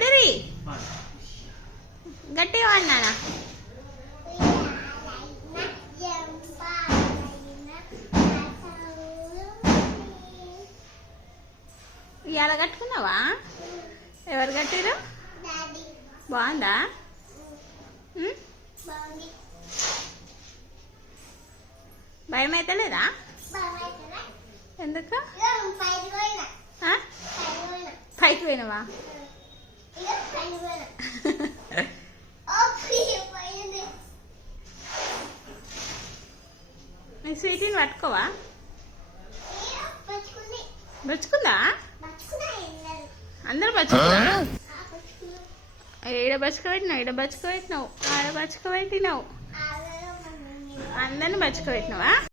పడ్డరి గట్టిగా వాడినా ఇవాళ కట్టుకున్నావా? ఎవరు కట్టారు బాగుందా? భయం అయితే లేదా ఎందుకు పైకి పోయినావా? నీ స్వీటీని పట్టుకోవా? బచ్చుకుందా అందరూ బచ్చుకున్నా ఈడ బచ్చుకోబెట్టినావు ఈడ బచ్చుకోబెట్టినావు ఆడ బచ్చుకోబెట్టినావు అందరిని బచ్చుకోబెట్టినావా